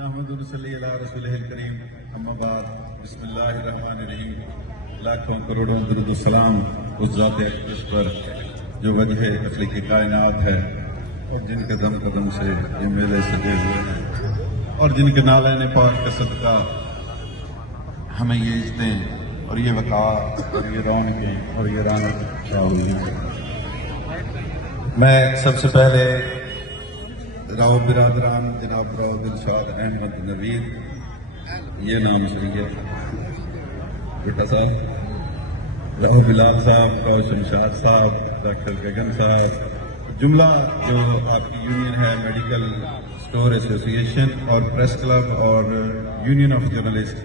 करीम अम्मा बाद बिस्मिल्लाहिर्रहमानिर्रहीम। लाखों करोड़ों दुरूद सलाम उस ज़ात अक़दस पर जो वजह तख्लीक़ कायनात है और जिनके दम कदम से ये मेले सजे हुए हैं और जिनके नालैन पाक का सदका हमें ये इज़्ज़तें और ये वक़ार और ये रौनकें और ये रौनक शामिल हैं। मैं सबसे पहले राव बिरादरान जनाब राव दिलशाद अहमद नवीद, ये नाम सही है बेटा साहब, राव बिलाल साहब, राव शमशाद साहब, डॉक्टर गगन साहब, जुमला जो आपकी यूनियन है मेडिकल स्टोर एसोसिएशन और प्रेस क्लब और union of journalist.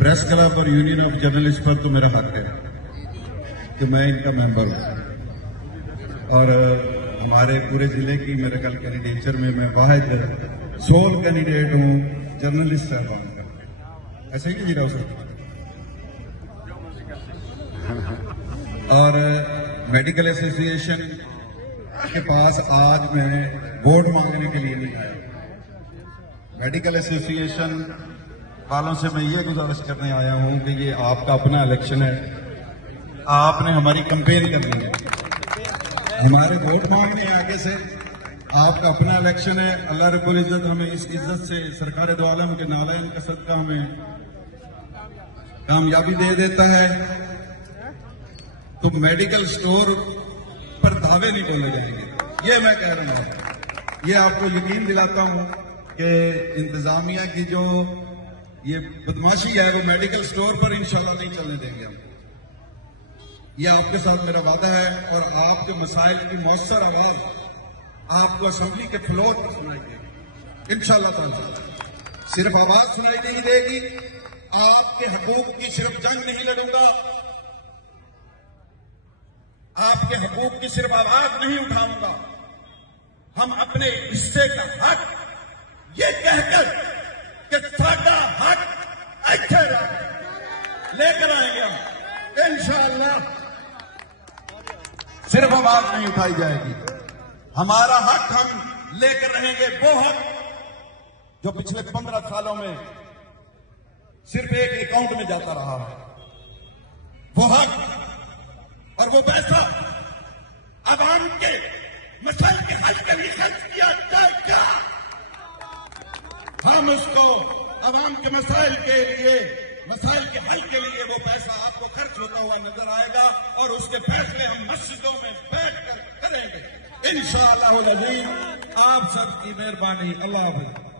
Press club और यूनियन ऑफ जर्नलिस्ट पर तो मेरा हक है कि मैं इनका मेंबर हूं और हमारे पूरे जिले की मेरे कल कैंडिडेचर में मैं वाहिद सोल कैंडिडेट हूं जर्नलिस्ट साहब का। ऐसा ही नहीं रहा और मेडिकल एसोसिएशन के पास आज मैं वोट मांगने के लिए नहीं आया। मेडिकल एसोसिएशन वालों से मैं ये गुजारिश करने आया हूं कि ये आपका अपना इलेक्शन है, आपने हमारी कैंपेन करनी है, हमारे वोट मांगने आगे से। आपका अपना इलेक्शन है। अल्लाह रब्बुल इज्जत हमें इस इज्जत से सरकार दो आलम के नालैन का सदका हमें कामयाबी दे देता है तो मेडिकल स्टोर पर दावे नहीं बोले जाएंगे, ये मैं कह रहा हूं। ये आपको यकीन दिलाता हूं कि इंतजामिया की जो ये बदमाशी है वो मेडिकल स्टोर पर इंशाल्लाह नहीं चलने देंगे हम। ये आपके साथ मेरा वादा है और आपके मसाइल की मौसर आवाज आपको असेंबली के फ्लोर पर सुनाई देगी इंशाअल्लाह ताला। सिर्फ आवाज सुनाई नहीं देगी, आपके हकूक की सिर्फ जंग नहीं लड़ूंगा, आपके हकूक की सिर्फ आवाज नहीं उठाऊंगा, हम अपने हिस्से का हक ये कहकर कि साडा हक अच्छे लेकर आएंगे हम इंशाअल्लाह। सिर्फ आवाज नहीं उठाई जाएगी, हमारा हक हम लेकर रहेंगे। वो हक जो पिछले 15 सालों में सिर्फ एक अकाउंट में जाता रहा है, वो हक और वो पैसा अवाम के मसले के हल के लिए खर्च किया जाएगा। हम उसको अवाम के मसाइल के लिए, मसाइल के हल के लिए वो पैसा आपको खर्च होता हुआ नजर आएगा और उसके फैसले हम मस्जिदों में बैठकर करेंगे इंशाअल्लाह। आप सबकी मेहरबानी। अल्लाह हाफ़िज़।